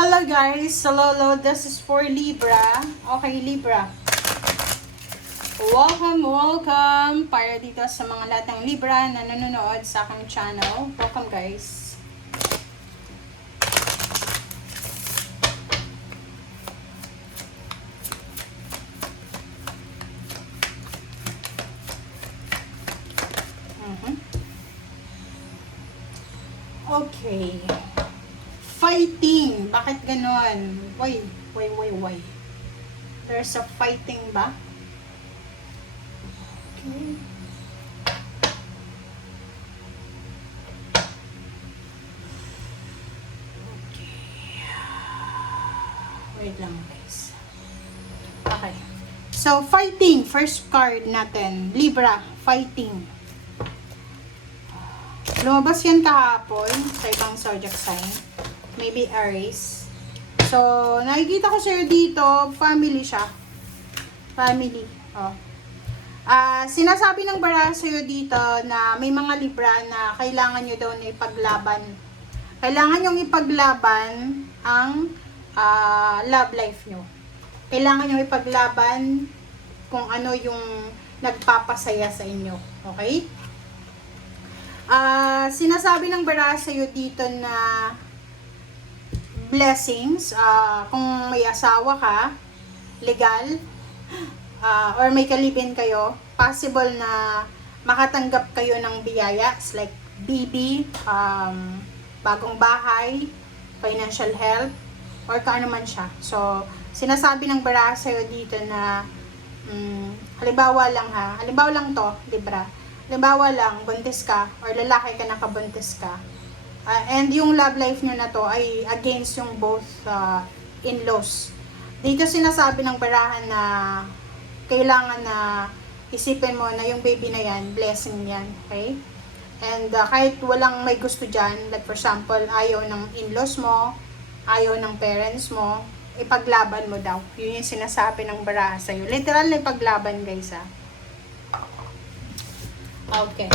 Hello guys, hello, this is for Libra. Okay, Libra. Welcome para dito sa mga lahat ng Libra na nanonood sa aking channel. Welcome guys. Okay. Fighting. Bakit ganon? Why? There's a fighting ba? Okay. Wait lang guys. Okay. So, fighting. First card natin. Libra. Fighting. Lumabas yan kahapon sa ibang zodiac sign. Maybe Aries. So, nakikita ko sa'yo dito, family siya. Family. Oh. Sinasabi ng bara sa'yo dito na may mga Libra na kailangan nyo daw na ipaglaban. Kailangan nyo ipaglaban ang love life nyo. Kailangan nyo ipaglaban kung ano yung nagpapasaya sa inyo. Okay? Sinasabi ng bara sa'yo dito na blessings, kung may asawa ka, legal, or may kalibin kayo, possible na makatanggap kayo ng biyaya, like BB, bagong bahay, financial help, or kaano man siya. So, sinasabi ng bara sa'yo dito na, halimbawa lang to, Libra, halimbawa lang, buntis ka, or lalaki ka nakabuntis ka, and yung love life nyo na to ay against yung both in-laws. Dito sinasabi ng barahan na kailangan na isipin mo na yung baby na yan, blessing yan, okay? And kahit walang may gusto dyan, like for example, ayaw ng in-laws mo, ayaw ng parents mo, ipaglaban mo daw. Yun yung sinasabi ng barahan sa'yo. Literal na ipaglaban guys ha. Okay.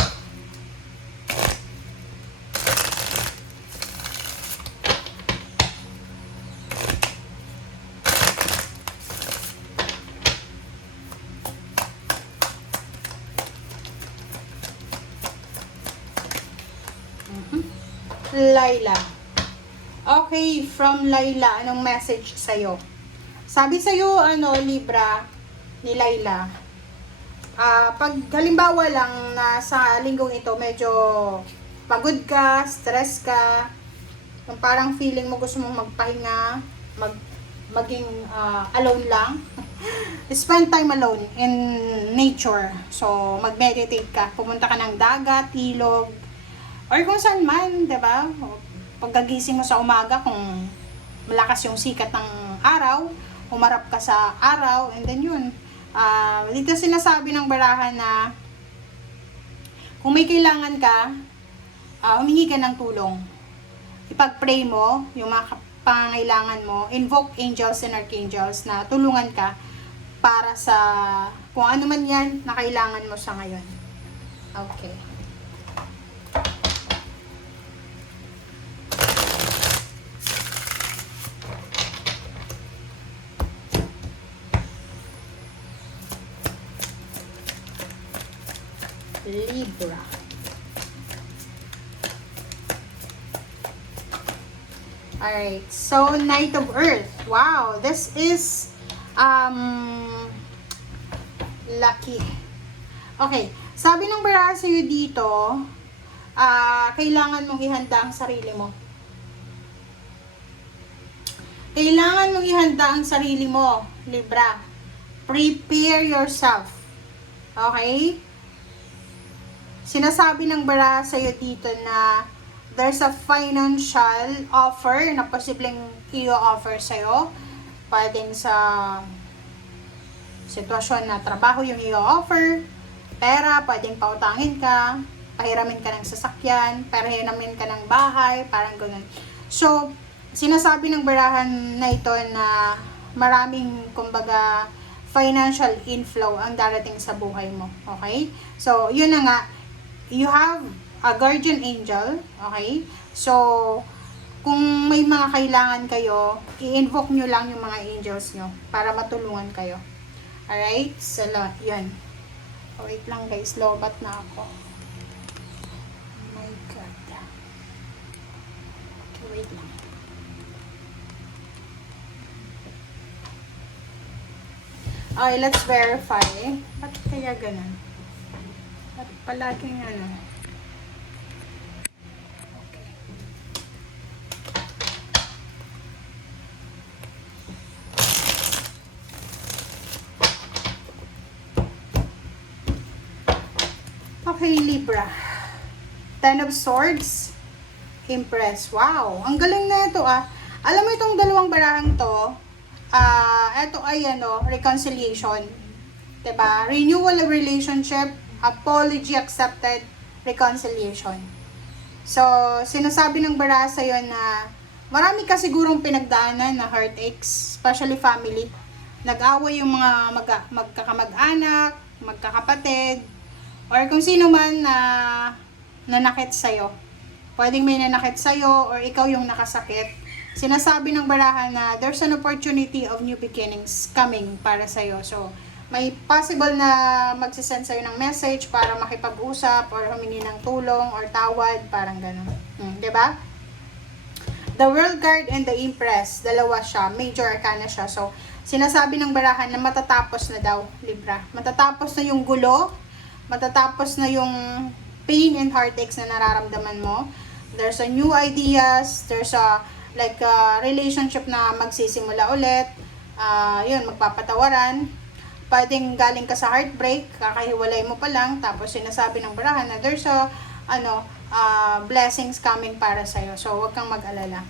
Laila. Okay, from Laila, anong message sa'yo? Sabi sa'yo, Libra, ni Laila, pag halimbawa lang na sa linggong ito, medyo pagod ka, stress ka, yung parang feeling mo gusto mong magpahinga, maging alone lang, spend time alone in nature. So, mag-meditate ka, pumunta ka ng dagat, ilog, or kung saan man, diba? Pagkagising mo sa umaga, kung malakas yung sikat ng araw, umarap ka sa araw, and then yun. Dito sinasabi ng barahan na kung may kailangan ka, humingi ka ng tulong. Ipag-pray mo yung mga pangangailangan mo, invoke angels and archangels na tulungan ka para sa kung ano man yan na kailangan mo sa ngayon. Okay. Libra. Alright, so Knight of Earth. Wow, this is lucky. Okay, sabi ng bara sa'yo dito, kailangan mong ihanda ang sarili mo. Kailangan mong ihanda ang sarili mo, Libra. Prepare yourself. Okay? Sinasabi ng bara sa'yo dito na there's a financial offer na posibleng i-offer sa'yo. Pwedeng sa sitwasyon na trabaho yung i-offer, pera, pwedeng pautangin ka, pahiramin ka ng sasakyan, pahiramin ka ng bahay, parang ganun. So, sinasabi ng barahan na ito na maraming, kumbaga, financial inflow ang darating sa buhay mo. Okay? So, yun na nga, you have a guardian angel, okay? So, kung may mga kailangan kayo, i-invoke nyo lang yung mga angels nyo para matulungan kayo. Alright? So, yan. Wait lang guys, lobat na ako. Oh my God. Okay, wait lang. Okay, let's verify. Ba't kaya ganun? Ba't palaging ano? Okay. Okay, Libra. Ten of Swords. Empress. Wow, ang galing na ito ah. Alam mo itong dalawang barahang to, ito ay reconciliation. 'Di ba? Renewal of relationship, apology accepted, reconciliation. So, sinasabi ng baraha sa'yo na marami ka sigurong pinagdaanan na heartaches, especially family. Nag-away yung mga magkakamag-anak, magkakapatid, or kung sino man na nanakit sa'yo. Pwedeng may nanakit sa'yo or ikaw yung nakasakit. Sinasabi ng baraha na there's an opportunity of new beginnings coming para sa'yo. So, may possible na magsisend sa'yo ng message para makipag-usap or humingi ng tulong or tawad, parang gano'n. Diba? The World card and the Empress, dalawa siya, major arcana siya. So, sinasabi ng baraha na matatapos na daw, Libra. Matatapos na yung gulo, matatapos na yung pain and heartaches na nararamdaman mo. There's a new ideas, there's a relationship na magsisimula ulit. Yun, magpapatawaran. Pwedeng galing ka sa heartbreak, kakahiwalay mo pa lang, tapos sinasabi ng baraha na there's a blessings coming para sa'yo. So, huwag kang mag-alala.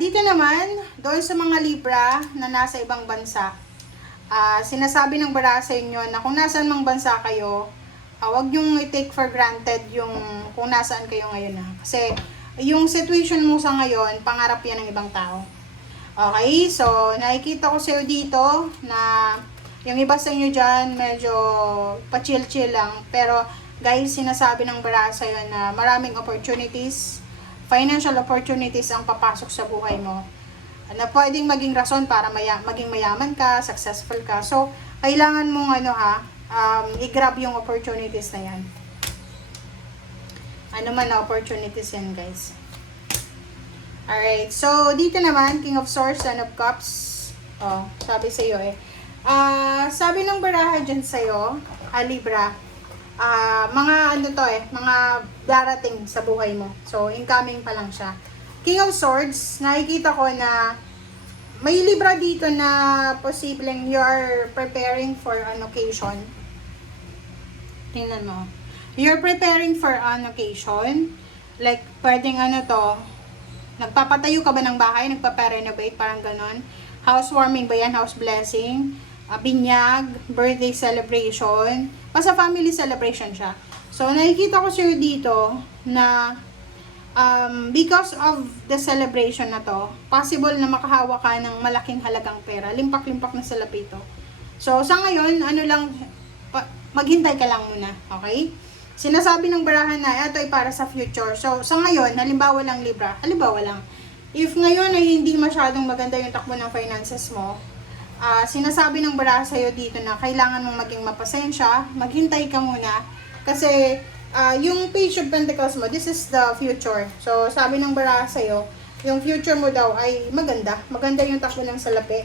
Dito naman, doon sa mga Libra na nasa ibang bansa, sinasabi ng baraha sa inyo na kung nasaan mang bansa kayo, huwag nyong i-take for granted yung kung nasaan kayo ngayon. Kasi, yung situation mo sa ngayon, pangarap yan ng ibang tao. Okay, so nakikita ko sa'yo dito na yung iba sa inyo dyan, medyo pa-chill-chill lang. Pero guys, sinasabi ng baraha sa'yo na maraming opportunities, financial opportunities ang papasok sa buhay mo. Na pwedeng maging rason para maging mayaman ka, successful ka. So, kailangan mong i-grab yung opportunities na yan. Ano man na opportunities yan, guys. Alright, so dito naman, King of Swords, Ten of Cups. Oh, sabi sa'yo sabi ng baraha dyan sa'yo, Libra, mga mga darating sa buhay mo. So, incoming pa lang siya. King of Swords, nakikita ko na may Libra dito na posibleng you're preparing for an occasion. Tingnan mo. You're preparing for an occasion. Like, pwedeng nagpapatayo ka ba ng bahay? Nagpapa-renovate? Parang ganon. Housewarming ba yan? House blessing? Binyag? Birthday celebration? Basta family celebration siya. So, nakikita ko sa'yo dito na because of the celebration na to, possible na makahawa ka ng malaking halagang pera. Limpak-limpak na salapi ito. So, sa ngayon, maghintay ka lang muna. Okay? Sinasabi ng baraha na ito ay para sa future. So, sa ngayon, halimbawa lang Libra, halimbawa lang, if ngayon ay hindi masyadong maganda yung takbo ng finances mo, sinasabi ng baraha sa'yo dito na kailangan mong maging mapasensya, maghintay ka muna, kasi yung Page of Pentacles mo, this is the future. So, sabi ng baraha sa'yo, yung future mo daw ay maganda. Maganda yung takbo ng salapi.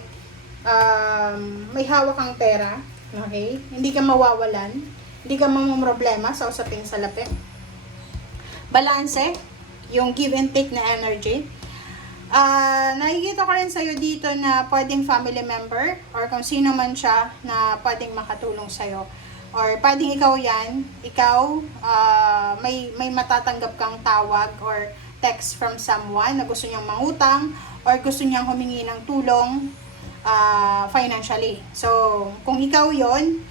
May hawak kang pera. Okay? Hindi ka mawawalan. Hindi ka mamumroblema sa usaping salapi. Balanse, yung give and take na energy. Nakikita ko rin sa'yo dito na pwedeng family member or kung sino man siya na pwedeng makatulong sa'yo. Or pwedeng ikaw yan, may matatanggap kang tawag or text from someone na gusto niyang mangutang or gusto niyang humingi ng tulong financially. So, kung ikaw yon,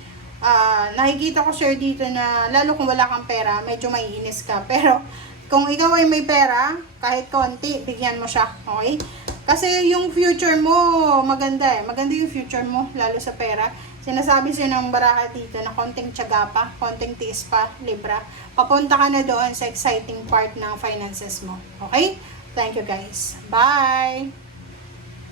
nakikita ko sir dito na lalo kung wala kang pera, medyo maiinis ka. Pero kung ikaw ay may pera, kahit konti, bigyan mo siya. Okay? Kasi yung future mo, maganda Maganda yung future mo, lalo sa pera. Sinasabi sa'yo ng baraha dito na konting tiyaga pa, konting tiis pa, Libra. Papunta ka na doon sa exciting part ng finances mo. Okay? Thank you guys. Bye!